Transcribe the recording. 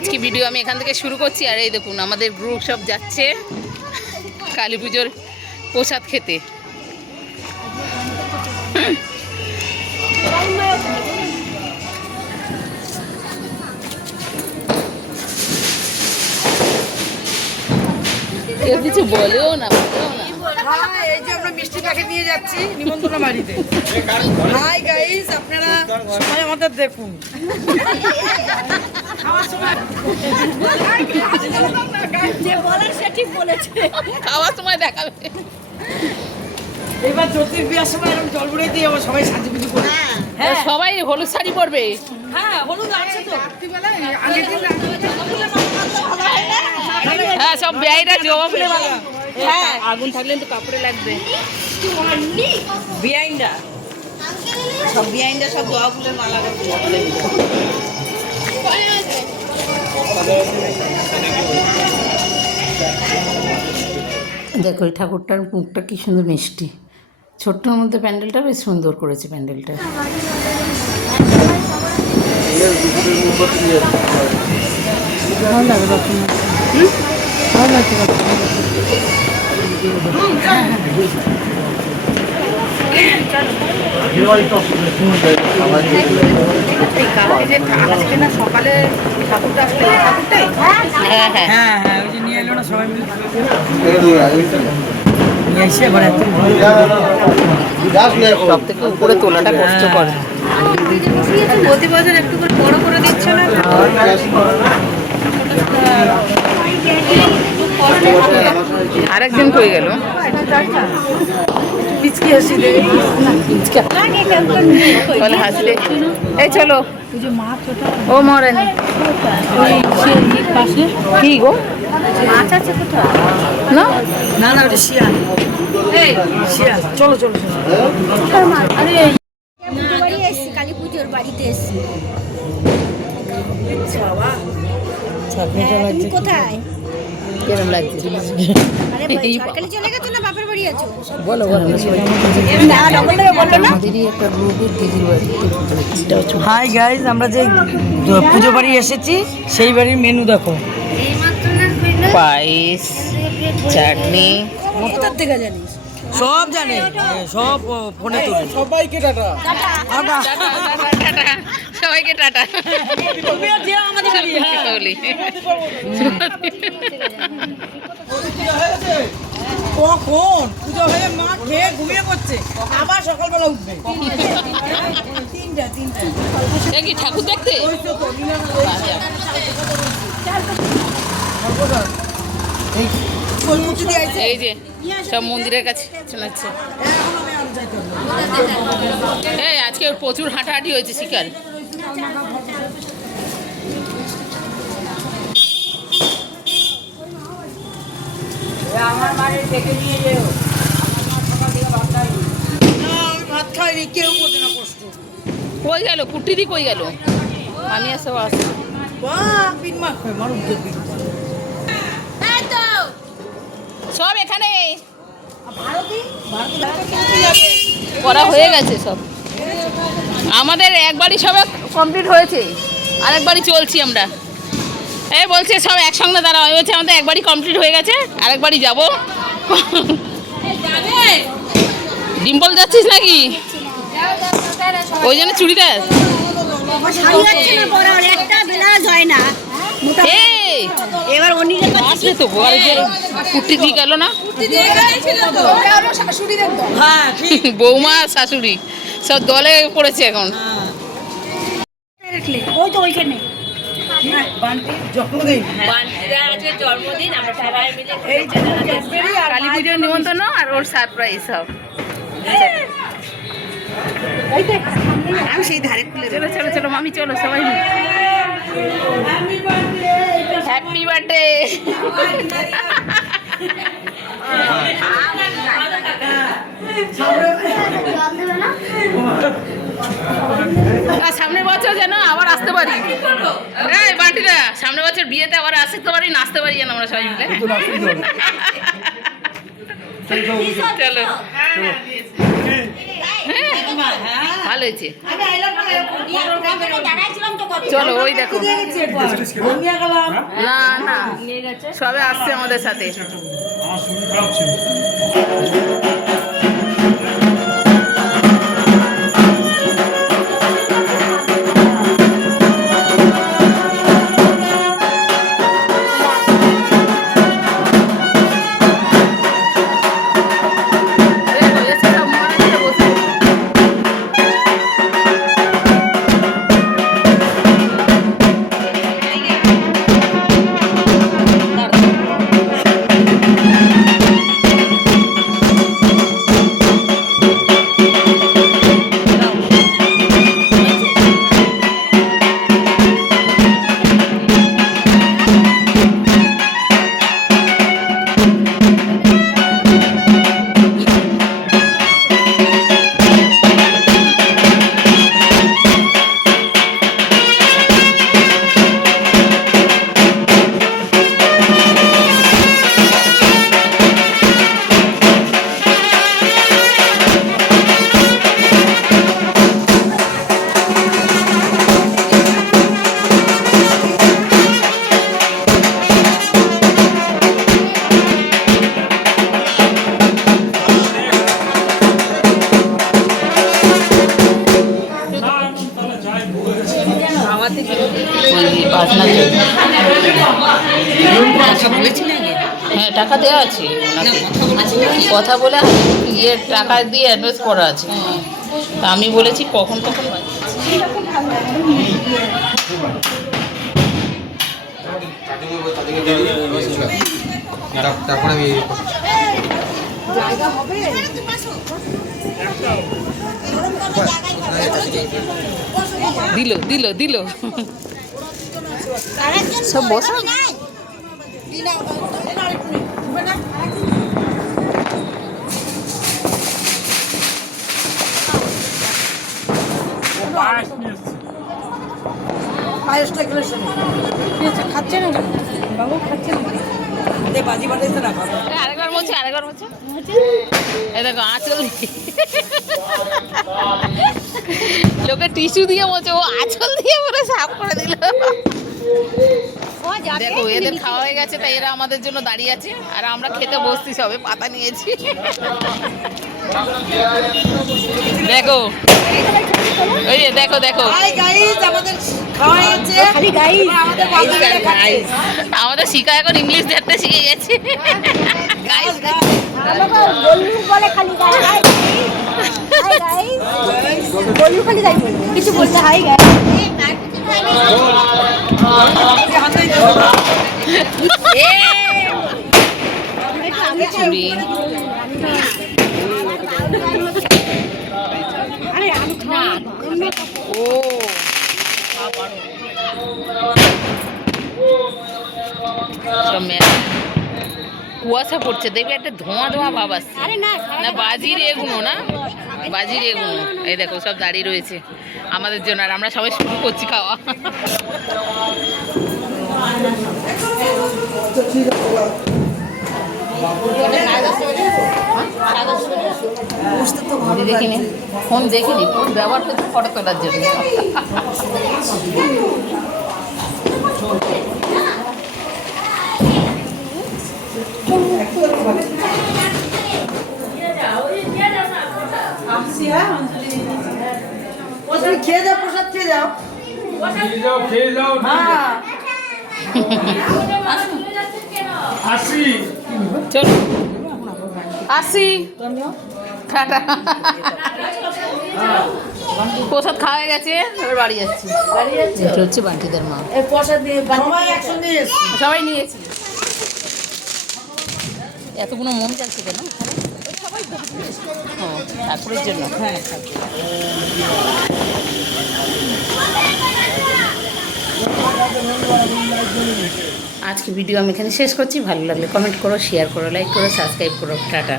আজকে ভিডিও আমি এখান থেকে শুরু করছি। আর এই দেখুন আমাদের গ্রুপ সব যাচ্ছে কালী পুজোর প্রসাদ খেতে। কেউ কিছু বলেও না, এই যে আমরা মিষ্টি প্যাকেট নিয়ে যাচ্ছি নিমন্ত্রণ বাড়িতে। হাই গাইস, আপনারা সবাই আমাদের দেখুন। খাওয়ার সময় দেখাবে। এবার জ্যোতির বিয়ার সময় এরকম জল বুড়ে দিয়ে আবার সবাই সাজুগুজু করে। হ্যাঁ, সবাই হলুদ শাড়ি পরবে। হ্যাঁ, হলুদ আছে তো। হ্যাঁ, সব বিয়াইরা জবা ফুলে ভালো। হ্যাঁ, আগুন থাকলে তো কাপড়ে লাগবে। বিয়াইন্ডা সব জবা ফুলের মালা করছে। দেখো এই ঠাকুরটার মুখটা কি সুন্দর মিষ্টি, ছোট্টর মধ্যে প্যান্ডেলটা বেশ সুন্দর করেছে প্যান্ডেলটা। ভালো লাগে রকম, ভালো লাগছে। সকালে ঠাকুরটা আসলে ঠাকুরটাই হ্যাঁ হ্যাঁ হ্যাঁ হ্যাঁ ওই যে নিয়ে এলো না সবাই মিলে নিয়ে এসে এবার সব থেকে উপরে তোলাটা কষ্টকর। প্রতি বছর একটু করে বড় করে দিচ্ছে না। আরেকজন কই গেল? পিচকি হাসি দে বলে হাসলে এই চলো ও মরেনি কি গো মাছ আছে কোথাও? না না না ওটা শিয়াল। শিয়াল চলো চলো আরে বাড়ি এসছি, কালী পুজোর বাড়িতে এসছি। তুমি কোথায়? কেমন লাগছে? আরে সরকারি চলে গেছো না বাপের বাড়ি আছো? বলো বলো না ডবল ডবল বললো না। দিদি একটা গ্রুপের দিদির বাড়ি। হাই গাইস, আমরা যে পুজো বাড়ি এসেছি সেই বাড়ির মেনু দেখো। পায়েস, চাটনি, কোথার থেকে জানিস? সব জানে, সব ফোনে তোলে। সবাইকে টাটা। সবাইকে টাটা। তুমি আর যেও আমাদের বাড়ি। বলি কখন পুজো হয়ে মা খেয়ে ঘুমিয়ে পড়ছে, আবার সকালবেলা উঠবে। তিনটা কি ঠাকুর দেখতে? এই যে সব মন্দিরের কাছে চলেছে। এই আজকে প্রচুর হাঁটাহাঁটি হয়েছে শিকার। আমার বাড়ি থেকে নিয়ে যেও। আমি ভাত খাইনি, কেউ বোঝে না কষ্ট। কই গেল কুটিদি, কই গেল? আমি সব আসছি। বাহ, পিন মাখ খাই মার উঠে পিন। সব এখানে করা হয়ে গেছে সব। আমাদের একবারই সব কমপ্লিট হয়েছে, আরেকবারই চলছি আমরা। এই বলছে সব একসঙ্গে দাঁড়া হয়েছে, আমাদের একবারই কমপ্লিট হয়ে গেছে, আরেকবারই যাবো। ডিম্পল যাচ্ছিস নাকি? ওই জন্য চুড়িদার এবার আসবে তো কুর্তি দিয়ে গেল না। হ্যাঁ ঠিক। বৌমা শাশুড়ি সব দলে পড়েছে এখন। ওই তো ওইখানে কালী পুজোর নিমন্ত্রণ আর ওর সারপ্রাইজ সব। আমি সেই ধারে খুলে চলো চলো চলো মামি চলো সবাই হ্যাপি বার্থডে। সামনের বছর যেন আবার আসতে পারি। এই বাটিরা সামনের বছর বিয়েতে আবার আসতে পারি, নাচতে পারি যেন আমরা সবাই মিলে। চলো ভালো হয়েছে। আমি আইলাম না দাঁড়াইছিলাম তো কত চলো ওই দেখো। আমি গেলাম না না সবে আসছে আমাদের সাথে। আমার শরীর খারাপ ছিল। দেখো, এসে সব মহারাজরা বসে। হ্যাঁ টাকা দেওয়া আছে কথা বলে ইয়ে টাকা দিয়ে অ্যাডভান্স করা আছে। তা আমি বলেছি কখন কখন তারপরে আমি দিল দিল দিল সব বসা। পায়েস নিয়ে এসেছি। পায়েসটা গেলে খাচ্ছে না বাবু খাচ্ছে না বাজি বাটাইতে না খাবে আরেকবার বলছি আরেকবার বলছি এই দেখো আঁচল লোকে টিস্যু দিয়ে বলছে ও আঁচল দিয়ে পুরো সাফ করে দিল। দেখো এদের খাওয়া হয়ে গেছে তাই এরা আমাদের জন্য দাঁড়িয়ে আছে আর আমরা খেতে বসছি সবে পাতা নিয়েছি। দেখো ওই যে দেখো দেখো হাই গাইস আমাদের খাওয়া হয়েছে খালি গাইস আমাদের বান্ধবীরা খাচ্ছে আমাদের শিখা এখন ইংলিশ দেখতে শিখে গেছে। গাইস বললু বলে খালি গাই হাই গাইস বললু খালি যাই বলবে কিছু বলতে হাই গাইস চুড়ি ও সব মেলা কুয়াশা পড়ছে দেখবে একটা ধোঁয়া ধোঁয়া ভাব আসছে। না বাজির এগুলো না বাজির এগুলো এই দেখো সব দাঁড়িয়ে রয়েছে আমাদের জন্য আর আমরা সবাই শুরু করছি খাওয়া। দেখিনি ফোন দেখিনি ফোন ব্যবহার করছি ফটো তোলার জন্য। খেয়ে যাও প্রসাদ খেয়ে যাও খেয়ে যাও হ্যাঁ আসি। চলো আসি টাটা। প্রসাদ খাওয়া হয়ে গেছে এবার বাড়ি যাচ্ছি। এটা হচ্ছে বান্টিদের মা এই প্রসাদ দিয়ে সবাই একসঙ্গে এসেছি সবাই নিয়েছি। এতগুলো মোম চাচ্ছে কেন ও ঠাকুরের জন্য। হ্যাঁ আজকে ভিডিও আমি এখানে শেষ করছি। ভালো লাগলে কমেন্ট করো শেয়ার করো লাইক করো সাবস্ক্রাইব করো টাটা।